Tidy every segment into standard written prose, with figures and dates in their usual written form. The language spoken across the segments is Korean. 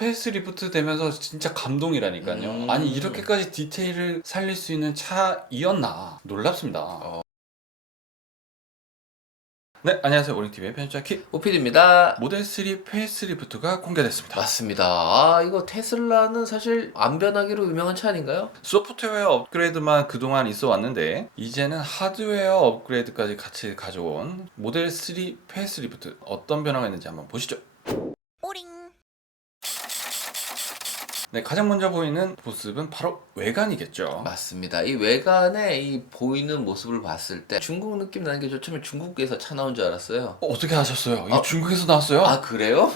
페이스리프트 되면서 진짜 감동이라니까요. 아니 이렇게까지 디테일을 살릴 수 있는 차이었나 놀랍습니다. 네, 안녕하세요. 오링TV의 편집자 키 오피디입니다. 모델 3 페이스리프트가 공개됐습니다. 맞습니다. 아, 이거 테슬라는 사실 안 변하기로 유명한 차 아닌가요? 소프트웨어 업그레이드만 그동안 있어 왔는데 이제는 하드웨어 업그레이드까지 같이 가져온 모델 3 페이스리프트 어떤 변화가 있는지 한번 보시죠. 네, 가장 먼저 보이는 모습은 바로 외관이겠죠. 맞습니다. 이 외관에 이 보이는 모습을 봤을 때 중국 느낌 나는 게 저 처음에 중국에서 차 나온 줄 알았어요. 어떻게 하셨어요? 이 중국에서 나왔어요? 아, 그래요?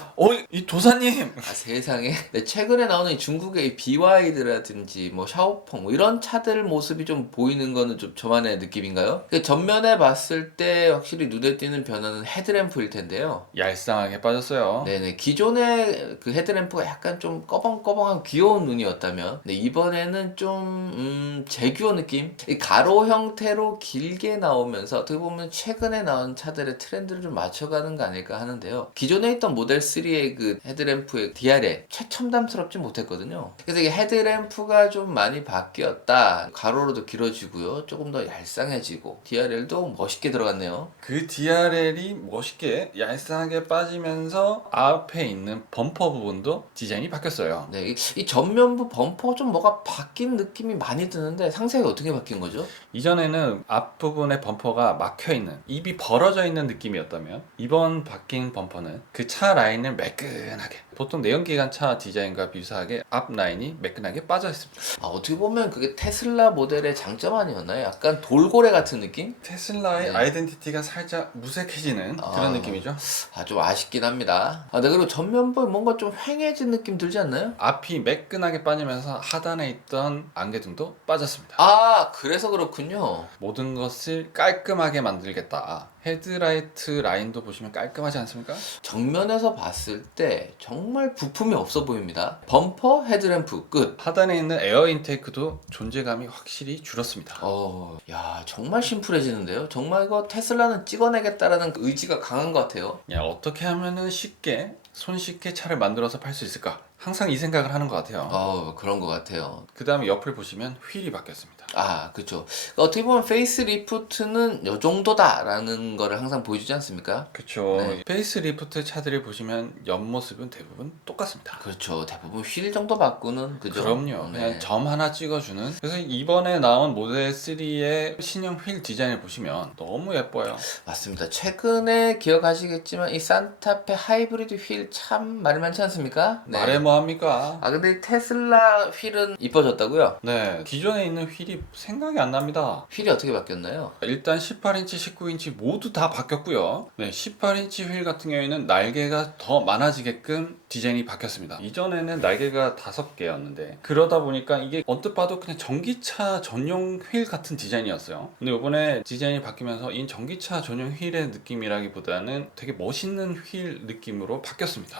이 도사님! 아, 세상에. 네, 최근에 나오는 이 중국의 이 BYD라든지 뭐 샤오펑 뭐 이런 차들 모습이 좀 보이는 거는 좀 저만의 느낌인가요? 그 전면에 봤을 때 확실히 눈에 띄는 변화는 헤드램프일 텐데요. 얄쌍하게 빠졌어요. 네네. 기존의 그 헤드램프가 약간 좀 꺼벙꺼벙한 귀여운 눈이었다면, 네, 이번에는 좀, 제규어 느낌? 이 가로 형태로 길게 나오면서 어떻게 보면 최근에 나온 차들의 트렌드를 좀 맞춰가는 거 아닐까 하는데요. 기존에 있던 모델 3의 그 헤드램프의 DRL, 최첨단스럽지 못했거든요. 그래서 이게 헤드램프가 좀 많이 바뀌었다. 가로로도 길어지고요. 조금 더 얄쌍해지고, DRL도 멋있게 들어갔네요. 그 DRL이 멋있게 얄쌍하게 빠지면서 앞에 있는 범퍼 부분도 디자인이 바뀌었어요. 네, 이 전면부 범퍼 좀 뭐가 바뀐 느낌이 많이 드는데 상세하게 어떻게 바뀐 거죠? 이전에는 앞부분에 범퍼가 막혀있는, 입이 벌어져 있는 느낌이었다면 이번 바뀐 범퍼는 그 차 라인을 매끈하게, 보통 내연기관차 디자인과 비슷하게 앞 라인이 매끈하게 빠져 있습니다. 아, 어떻게 보면 그게 테슬라 모델의 장점 아니었나요? 약간 돌고래 같은 느낌? 테슬라의 네. 아이덴티티가 살짝 무색해지는 그런 느낌이죠. 아, 좀 아쉽긴 합니다. 아, 네, 그리고 전면부 뭔가 좀 휑해진 느낌 들지 않나요? 앞이 매끈하게 빠지면서 하단에 있던 안개등도 빠졌습니다. 아, 그래서 그렇군요. 모든 것을 깔끔하게 만들겠다. 헤드라이트 라인도 보시면 깔끔하지 않습니까? 정면에서 봤을 때 정말 부품이 없어 보입니다. 범퍼, 헤드램프, 끝. 하단에 있는 에어 인테이크도 존재감이 확실히 줄었습니다. 야, 정말 심플해지는데요? 정말 이거 테슬라는 찍어내겠다라는 그 의지가 강한 것 같아요. 야, 어떻게 하면은 쉽게 손쉽게 차를 만들어서 팔 수 있을까? 항상 이 생각을 하는 것 같아요. 그런 것 같아요. 그 다음에 옆을 보시면 휠이 바뀌었습니다. 아, 그쵸. 어떻게 보면 페이스리프트는 요 정도다라는 거를 항상 보여주지 않습니까? 그쵸. 네. 페이스리프트 차들을 보시면 옆모습은 대부분 똑같습니다. 그렇죠. 대부분 휠 정도 바꾸는, 그죠? 그럼요. 네. 그냥 점 하나 찍어주는. 그래서 이번에 나온 모델 3의 신형 휠 디자인을 보시면 너무 예뻐요. 맞습니다. 최근에 기억하시겠지만 이 산타페 하이브리드 휠 참 말이 많지 않습니까? 네. 말해 뭐합니까? 아, 근데 이 테슬라 휠은 이뻐졌다고요? 네, 기존에 있는 휠이 생각이 안 납니다. 휠이 어떻게 바뀌었나요? 일단 18인치, 19인치 모두 다 바뀌었고요. 네, 18인치 휠 같은 경우에는 날개가 더 많아지게끔 디자인이 바뀌었습니다. 이전에는 날개가 5개였는데 그러다 보니까 이게 언뜻 봐도 그냥 전기차 전용 휠 같은 디자인이었어요. 근데 이번에 디자인이 바뀌면서 이 전기차 전용 휠의 느낌이라기보다는 되게 멋있는 휠 느낌으로 바뀌었습니다.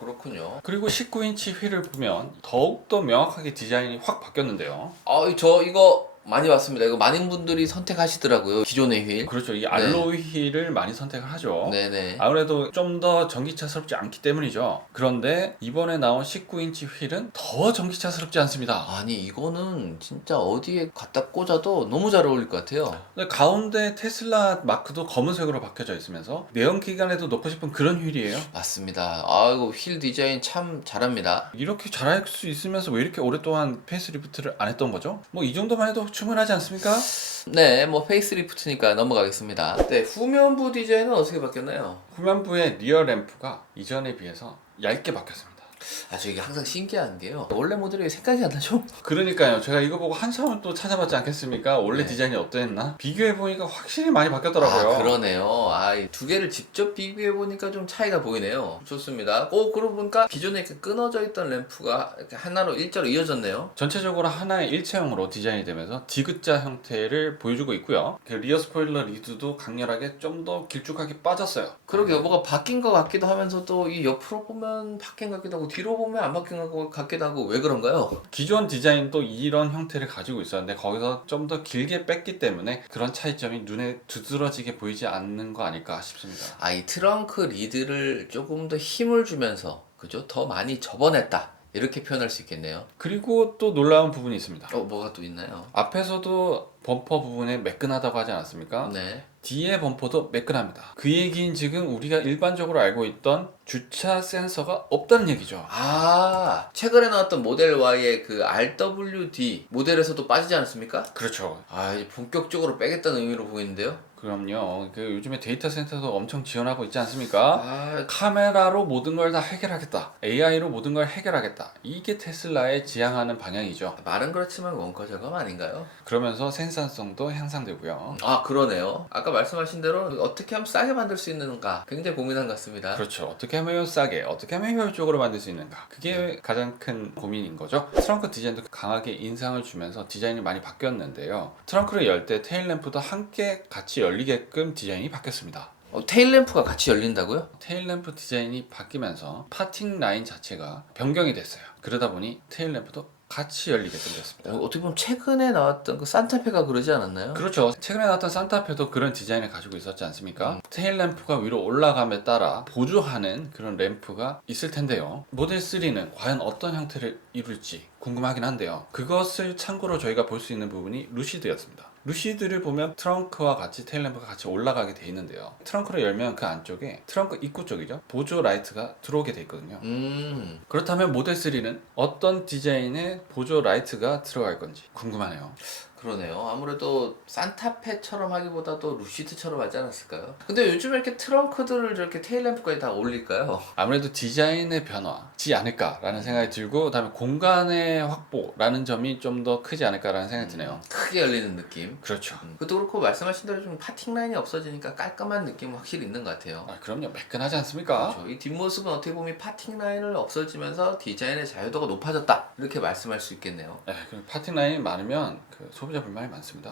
그렇군요. 그리고 19인치 휠을 보면 더욱더 명확하게 디자인이 확 바뀌었는데요. 저 이거 많이 봤습니다. 이거 많은 분들이 선택하시더라고요. 기존의 휠. 그렇죠. 이 알로이 휠을 많이 선택을 하죠. 네네. 아무래도 좀 더 전기차스럽지 않기 때문이죠. 그런데 이번에 나온 19인치 휠은 더 전기차스럽지 않습니다. 아니, 이거는 진짜 어디에 갖다 꽂아도 너무 잘 어울릴 것 같아요. 근데 가운데 테슬라 마크도 검은색으로 바뀌어져 있으면서 내연기관에도 넣고 싶은 그런 휠이에요. 맞습니다. 아, 이거 휠 디자인 참 잘합니다. 이렇게 잘할 수 있으면서 왜 이렇게 오랫동안 페이스리프트를 안 했던 거죠? 뭐 이 정도만 해도 충분하지 않습니까? 네, 뭐 페이스리프트니까 넘어가겠습니다. 네, 후면부 디자인은 어떻게 바뀌었나요? 후면부의 리어 램프가 이전에 비해서 얇게 바뀌었습니다. 아, 저 이게 항상 신기한 게요. 원래 모델이 왜 색깔이 안 나죠? 그러니까요. 제가 이거 보고 한참을 또 찾아봤지 않겠습니까? 원래 네. 디자인이 어땠나? 비교해보니까 확실히 많이 바뀌었더라고요. 아, 그러네요. 아, 이 두 개를 직접 비교해 보니까 좀 차이가 보이네요. 좋습니다. 그러고 보니까 기존에 이렇게 끊어져 있던 램프가 이렇게 하나로 일자로 이어졌네요. 전체적으로 하나의 일체형으로 디자인이 되면서 디귿자 형태를 보여주고 있고요. 그 리어 스포일러 리드도 강렬하게 좀 더 길쭉하게 빠졌어요. 그러게요. 뭐가 바뀐 것 같기도 하면서도 이 옆으로 보면 바뀐 것 같기도 하고 뒤로 보면 안 바뀐 것 같기도 하고 왜 그런가요? 기존 디자인도 이런 형태를 가지고 있었는데 거기서 좀 더 길게 뺐기 때문에 그런 차이점이 눈에 두드러지게 보이지 않는 거 아닐까 싶습니다. 아, 이 트렁크 리드를 조금 더 힘을 주면서 그죠? 더 많이 접어냈다. 이렇게 표현할 수 있겠네요. 그리고 또 놀라운 부분이 있습니다. 뭐가 또 있나요? 앞에서도 범퍼 부분에 매끈하다고 하지 않았습니까? 네. 뒤에 범퍼도 매끈합니다. 그 얘기인 지금 우리가 일반적으로 알고 있던 주차 센서가 없다는 얘기죠. 최근에 나왔던 모델 Y의 그 RWD 모델에서도 빠지지 않았습니까? 그렇죠. 이제 본격적으로 빼겠다는 의미로 보이는데요. 그럼요. 그 요즘에 데이터 센터도 엄청 지원하고 있지 않습니까? 아, 카메라로 모든 걸 다 해결하겠다. AI로 모든 걸 해결하겠다. 이게 테슬라의 지향하는 방향이죠. 말은 그렇지만 원가 절감 아닌가요? 그러면서 생산성도 향상되고요. 그러네요. 아까 말씀하신 대로 어떻게 하면 싸게 만들 수 있는가 굉장히 고민한 것 같습니다. 그렇죠. 어떻게 하면 싸게, 어떻게 하면 효율적으로 만들 수 있는가. 그게 가장 큰 고민인 거죠. 트렁크 디자인도 강하게 인상을 주면서 디자인이 많이 바뀌었는데요. 트렁크를 열 때 테일램프도 함께 같이 열리게끔 디자인이 바뀌었습니다. 테일램프가 같이 열린다고요? 테일램프 디자인이 바뀌면서 파팅 라인 자체가 변경이 됐어요. 그러다 보니 테일램프도 같이 열리게끔 됐습니다. 어떻게 보면 최근에 나왔던 그 산타페가 그러지 않았나요? 그렇죠. 최근에 나왔던 산타페도 그런 디자인을 가지고 있었지 않습니까? 테일 램프가 위로 올라감에 따라 보조하는 그런 램프가 있을 텐데요. 모델 3는 과연 어떤 형태를 이룰지 궁금하긴 한데요. 그것을 참고로 저희가 볼 수 있는 부분이 루시드였습니다. 루시드를 보면 트렁크와 같이 테일 램프가 같이 올라가게 돼 있는데요. 트렁크를 열면 그 안쪽에 트렁크 입구 쪽이죠. 보조 라이트가 들어오게 돼 있거든요. 그렇다면 모델 3는 어떤 디자인의 보조 라이트가 들어갈 건지 궁금하네요. 그러네요. 아무래도 산타페처럼 하기보다도 루시드처럼 하지 않았을까요? 근데 요즘 이렇게 트렁크들을 저렇게 테일램프까지 다 올릴까요? 아무래도 디자인의 변화지 않을까라는 생각이 들고, 그다음에 공간의 확보라는 점이 좀 더 크지 않을까라는 생각이 드네요. 크게 열리는 느낌. 그렇죠. 그것도 그렇고 말씀하신 대로 좀 파팅 라인이 없어지니까 깔끔한 느낌은 확실히 있는 것 같아요. 그럼요. 매끈하지 않습니까? 그렇죠. 이 뒷모습은 어떻게 보면 파팅 라인을 없어지면서 디자인의 자유도가 높아졌다. 이렇게 말씀할 수 있겠네요. 네, 그리고 파팅 라인이 많으면 그 소비자 불만이 많습니다.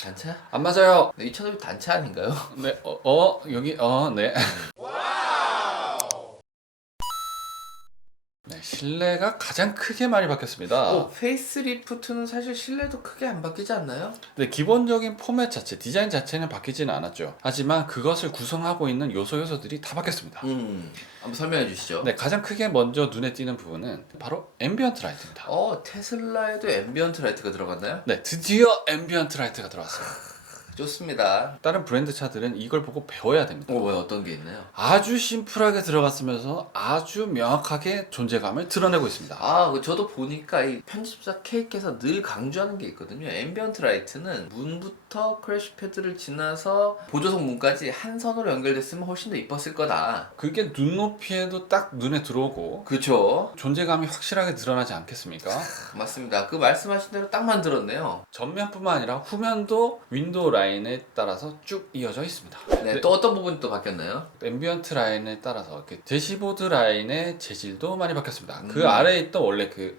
단차? 안 맞아요. 이 차도 단차 아닌가요? 네, 여기, 네. 네, 실내가 가장 크게 많이 바뀌었습니다. 페이스리프트는 사실 실내도 크게 안 바뀌지 않나요? 근데 기본적인 포맷 자체, 디자인 자체는 바뀌지는 않았죠. 하지만 그것을 구성하고 있는 요소들이 다 바뀌었습니다. 한번 설명해 주시죠. 네, 가장 크게 먼저 눈에 띄는 부분은 바로 앰비언트 라이트입니다. 테슬라에도 앰비언트 라이트가 들어갔나요? 네, 드디어 앰비언트 라이트가 들어왔어요. 좋습니다. 다른 브랜드 차들은 이걸 보고 배워야 됩니다. 왜 어떤 게 있나요? 아주 심플하게 들어갔으면서 아주 명확하게 존재감을 드러내고 있습니다. 저도 보니까 이 편집자 케이크에서 늘 강조하는 게 있거든요. 앰비언트 라이트는 문부터 크래시 패드를 지나서 보조석 문까지 한 선으로 연결됐으면 훨씬 더 이뻤을 거다. 그게 눈높이에도 딱 눈에 들어오고 그렇죠. 존재감이 확실하게 드러나지 않겠습니까? 맞습니다. 그 말씀하신 대로 딱 만들었네요. 전면뿐만 아니라 후면도 윈도우 라인에 따라서 쭉 이어져 있습니다. 네, 또 어떤 부분이 또 바뀌었나요? 앰비언트 라인에 따라서 이렇게 대시보드 라인의 재질도 많이 바뀌었습니다. 그 아래에 있던 원래 그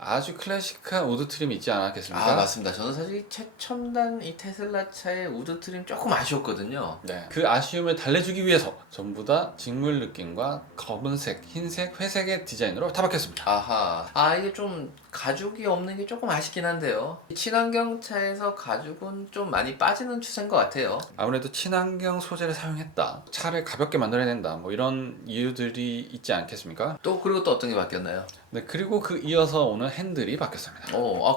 아주 클래식한 우드 트림이 있지 않았겠습니까? 맞습니다. 저는 사실 최첨단 이 테슬라 차의 우드 트림 조금 아쉬웠거든요. 네, 그 아쉬움을 달래주기 위해서 전부 다 직물 느낌과 검은색, 흰색, 회색의 디자인으로 다 바뀌었습니다. 이게 좀 가죽이 없는 게 조금 아쉽긴 한데요. 친환경 차에서 가죽은 좀 많이 빠지는 추세인 것 같아요. 아무래도 친환경 소재를 사용했다, 차를 가볍게 만들어야 된다, 뭐 이런 이유들이 있지 않겠습니까? 그리고 또 어떤 게 바뀌었나요? 네, 그리고 그 이어서 오는 핸들이 바뀌었습니다.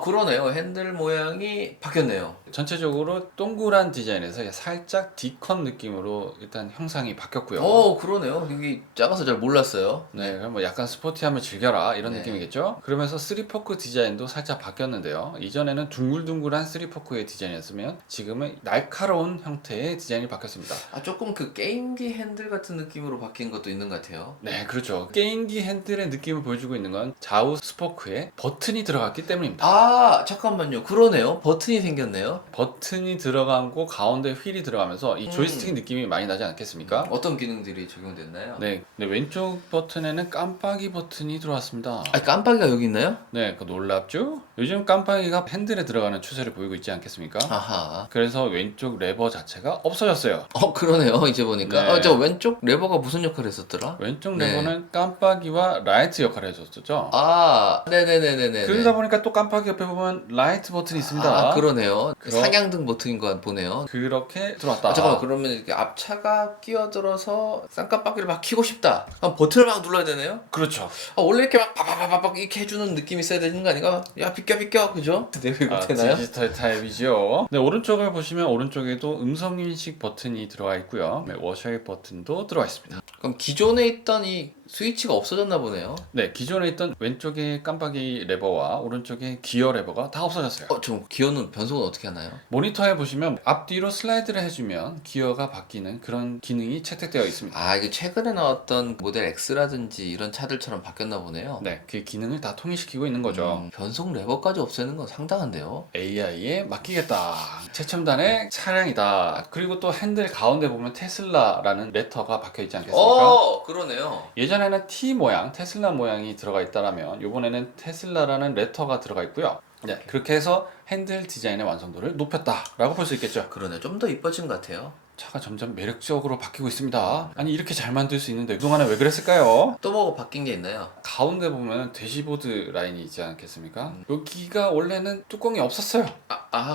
그러네요. 핸들 모양이 바뀌었네요. 전체적으로 동그란 디자인에서 살짝 D컷 느낌으로 일단 형상이 바뀌었고요. 그러네요. 이게 작아서 잘 몰랐어요. 네, 그럼 뭐 약간 스포티함을 즐겨라 이런 네. 느낌이겠죠. 그러면서 3포크 디자인도 살짝 바뀌었는데요. 이전에는 둥글둥글한 3포크의 디자인이었으면 지금은 날카로운 형태의 디자인이 바뀌었습니다. 조금 그 게임기 핸들 같은 느낌으로 바뀐 것도 있는 것 같아요. 네, 그렇죠. 게임기 핸들의 느낌을 보여주고 있는 건 좌우 스포크에 버튼이 들어갔기 때문입니다. 잠깐만요. 그러네요. 버튼이 생겼네요. 버튼이 들어가고 가운데 휠이 들어가면서 이 조이스틱 느낌이 많이 나지 않겠습니까? 어떤 기능들이 적용됐나요? 네, 왼쪽 버튼에는 깜빡이 버튼이 들어왔습니다. 깜빡이가 여기 있나요? 네, 그 놀랍죠? 요즘 깜빡이가 핸들에 들어가는 추세를 보이고 있지 않겠습니까? 그래서 왼쪽 레버 자체가 없어졌어요. 그러네요. 이제 보니까. 네. 저 왼쪽 레버가 무슨 역할을 했었더라? 왼쪽 네. 레버는 깜빡이와 라이트 역할을 해줬었죠. 들어왔죠. 아, 네네네네네. 그러다 보니까 또 깜빡이 옆에 보면 라이트 버튼이 있습니다. 그러네요. 그 그럼- 상향등 버튼인 거 보네요. 그렇게 들어왔다. 잠깐만, 그러면 이렇게 앞차가 끼어들어서 쌍깜빡이를 막 켜고 싶다. 그럼 버튼을 막 눌러야 되네요? 그렇죠. 원래 이렇게 막 바바바바박 이렇게 해주는 느낌이 있어야 되는 거 아닌가? 야, 비껴, 그죠? 네, 왜 되나요? 디지털 타입이죠. 네, 오른쪽을 보시면 오른쪽에도 음성 인식 버튼이 들어가 있고요. 네, 워셔액 버튼도 들어가 있습니다. 그럼 기존에 있던 이 스위치가 없어졌나 보네요. 네, 기존에 있던 왼쪽에 깜빡이 레버와 오른쪽에 기어 레버가 다 없어졌어요. 저 기어는 변속은 어떻게 하나요? 모니터에 보시면 앞뒤로 슬라이드를 해주면 기어가 바뀌는 그런 기능이 채택되어 있습니다. 아, 이게 최근에 나왔던 모델 X라든지 이런 차들처럼 바뀌었나 보네요. 네, 그 기능을 다 통일시키고 있는 거죠. 변속 레버까지 없애는 건 상당한데요. AI에 맡기겠다. 최첨단의 차량이다. 그리고 또 핸들 가운데 보면 테슬라라는 레터가 박혀 있지 않겠습니까? 그러네요. 예전에는 T 모양, 테슬라 모양이 들어가 있다면 이번에는 테슬라라는 레터가 들어가 있고요. 네, 그렇게 해서 핸들 디자인의 완성도를 높였다라고 볼 수 있겠죠. 그러네. 좀 더 이뻐진 것 같아요. 차가 점점 매력적으로 바뀌고 있습니다. 아니 이렇게 잘 만들 수 있는데 그동안에 왜 그랬을까요? 또 뭐가 바뀐 게 있나요? 가운데 보면 대시보드 라인이 있지 않겠습니까? 여기가 원래는 뚜껑이 없었어요.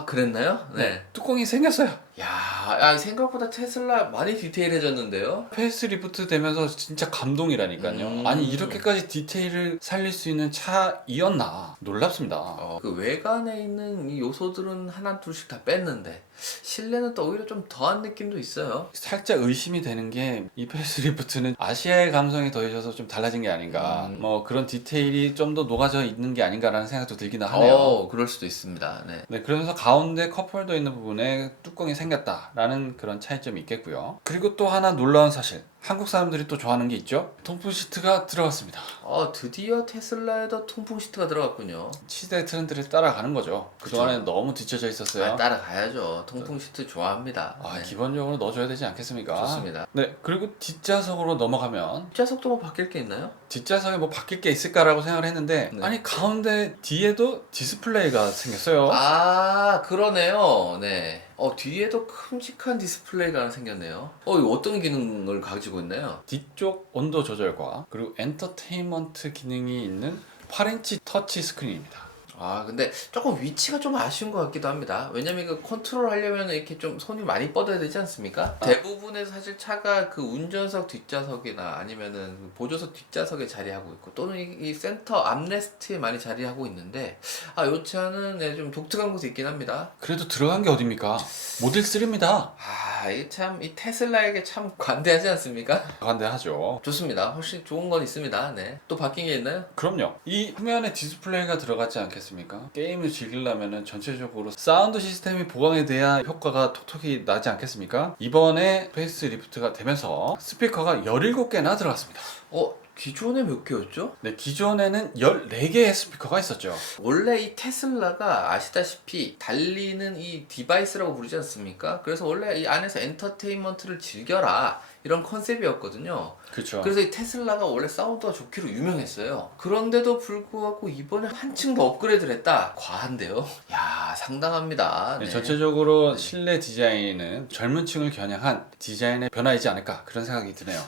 그랬나요? 네. 뚜껑이 생겼어요. 야, 생각보다 테슬라 많이 디테일해졌는데요? 페이스 리프트 되면서 진짜 감동이라니까요. 아니 이렇게까지 디테일을 살릴 수 있는 차이었나 놀랍습니다. 그 외관에 있는 이 요소들은 하나 둘씩 다 뺐는데 실내는 또 오히려 좀 더한 느낌도 있어요. 살짝 의심이 되는 게 이 페이스 리프트는 아시아의 감성이 더해져서 좀 달라진 게 아닌가, 뭐 그런 디테일이 좀 더 녹아져 있는 게 아닌가라는 생각도 들기는 하네요. 그럴 수도 있습니다. 네. 네, 그러면서 가운데 컵홀더 있는 부분에 뚜껑이 생겼다라는 그런 차이점이 있겠고요. 그리고 또 하나 놀라운 사실, 한국 사람들이 또 좋아하는 게 있죠. 통풍 시트가 들어갔습니다. 드디어 테슬라에도 통풍 시트가 들어갔군요. 시대 트렌드를 따라가는 거죠. 그동안에는 너무 뒤쳐져 있었어요. 따라가야죠. 통풍 시트 좋아합니다. 네. 기본적으로 넣어줘야 되지 않겠습니까? 좋습니다. 네, 그리고 뒷좌석으로 넘어가면 뒷좌석도 뭐 바뀔 게 있나요? 뒷좌석에 뭐 바뀔 게 있을까라고 생각을 했는데 네. 아니 가운데 뒤에도 디스플레이가 생겼어요. 그러네요. 네. 뒤에도 큼직한 디스플레이가 하나 생겼네요. 이거 어떤 기능을 가지고 있나요? 뒤쪽 온도 조절과 그리고 엔터테인먼트 기능이 있는 8인치 터치 스크린입니다. 근데 조금 위치가 좀 아쉬운 것 같기도 합니다. 왜냐면 그 컨트롤 하려면 이렇게 좀 손이 많이 뻗어야 되지 않습니까? 대부분의 사실 차가 그 운전석 뒷좌석이나 아니면은 그 보조석 뒷좌석에 자리하고 있고 또는 이 센터 암레스트에 많이 자리하고 있는데 이 차는 좀 독특한 곳이 있긴 합니다. 그래도 들어간 게 어딥니까? 모델 3입니다. 이 테슬라에게 참 관대하지 않습니까? 관대하죠. 좋습니다. 훨씬 좋은 건 있습니다. 네. 또 바뀐 게 있나요? 그럼요. 이 후면에 디스플레이가 들어가지 않겠습니까? 게임을 즐기려면 전체적으로 사운드 시스템이 보강이 돼야 효과가 톡톡이 나지 않겠습니까? 이번에 페이스 리프트가 되면서 스피커가 17개나 들어갔습니다. 기존에 몇 개였죠? 네, 기존에는 14개의 스피커가 있었죠. 원래 이 테슬라가 아시다시피 달리는 이 디바이스라고 부르지 않습니까? 그래서 원래 이 안에서 엔터테인먼트를 즐겨라 이런 컨셉이었거든요. 그렇죠. 그래서 이 테슬라가 원래 사운드가 좋기로 유명했어요. 그런데도 불구하고 이번에 한층 더 업그레이드를 했다. 과한데요? 상당합니다. 네, 네. 전체적으로 실내 디자인은 젊은 층을 겨냥한 디자인의 변화이지 않을까 그런 생각이 드네요.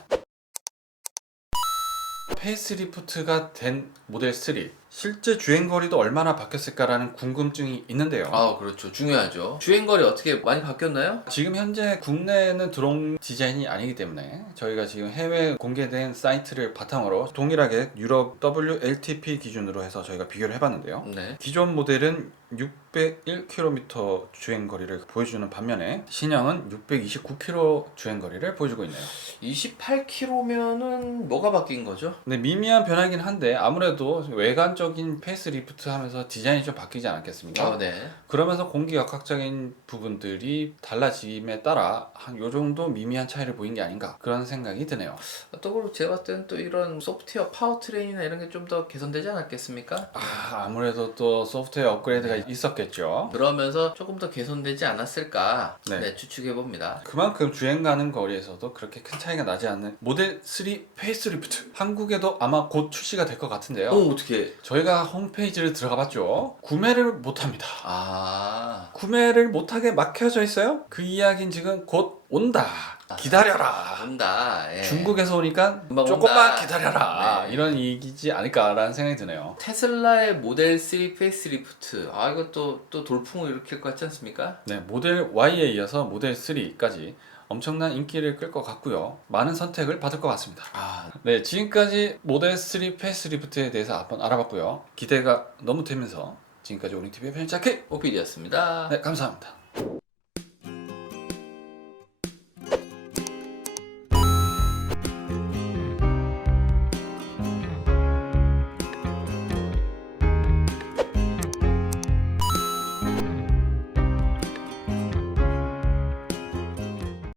페이스리프트가 된 모델 3 실제 주행거리도 얼마나 바뀌었을까라는 궁금증이 있는데요. 그렇죠. 중요하죠. 주행거리 어떻게 많이 바뀌었나요? 지금 현재 국내에는 들어온 디자인이 아니기 때문에 저희가 지금 해외 공개된 사이트를 바탕으로 동일하게 유럽 WLTP 기준으로 해서 저희가 비교를 해봤는데요. 네. 기존 모델은 601km 주행거리를 보여주는 반면에 신형은 629km 주행거리를 보여주고 있네요. 28km면은 뭐가 바뀐 거죠? 네, 미미한 변화긴 한데 아무래도 외관적인 페이스리프트 하면서 디자인이 좀 바뀌지 않았겠습니까? 네. 그러면서 공기역학적인 부분들이 달라짐에 따라 한 요 정도 미미한 차이를 보인 게 아닌가 그런 생각이 드네요. 또 그리고 제가 봤을 때는 또 이런 소프트웨어 파워트레인이나 이런 게 좀 더 개선되지 않았겠습니까? 아무래도 또 소프트웨어 업그레이드가 있었겠죠. 그러면서 조금 더 개선되지 않았을까 네. 추측해 봅니다. 그만큼 주행 가는 거리에서도 그렇게 큰 차이가 나지 않는 모델 3 페이스리프트 한국에도 아마 곧 출시가 될 것 같은데요. 어떻게? 저희가 홈페이지를 들어가 봤죠. 구매를 못합니다. 아, 구매를 못하게 막혀져 있어요. 그 이야기는 지금 곧 온다. 기다려라. 온다. 예. 중국에서 오니까 금방 조금만 온다. 기다려라. 네. 이런 얘기지 않을까라는 생각이 드네요. 테슬라의 모델 3 페이스리프트. 아, 이것도 또 돌풍을 일으킬 것 같지 않습니까? 네, 모델 Y에 이어서 모델 3까지 엄청난 인기를 끌 것 같고요. 많은 선택을 받을 것 같습니다. 아, 네, 지금까지 모델 3 페이스리프트에 대해서 한번 알아봤고요. 기대가 너무 되면서 지금까지 오링TV의 편집자 K. 오피디였습니다. 네, 감사합니다.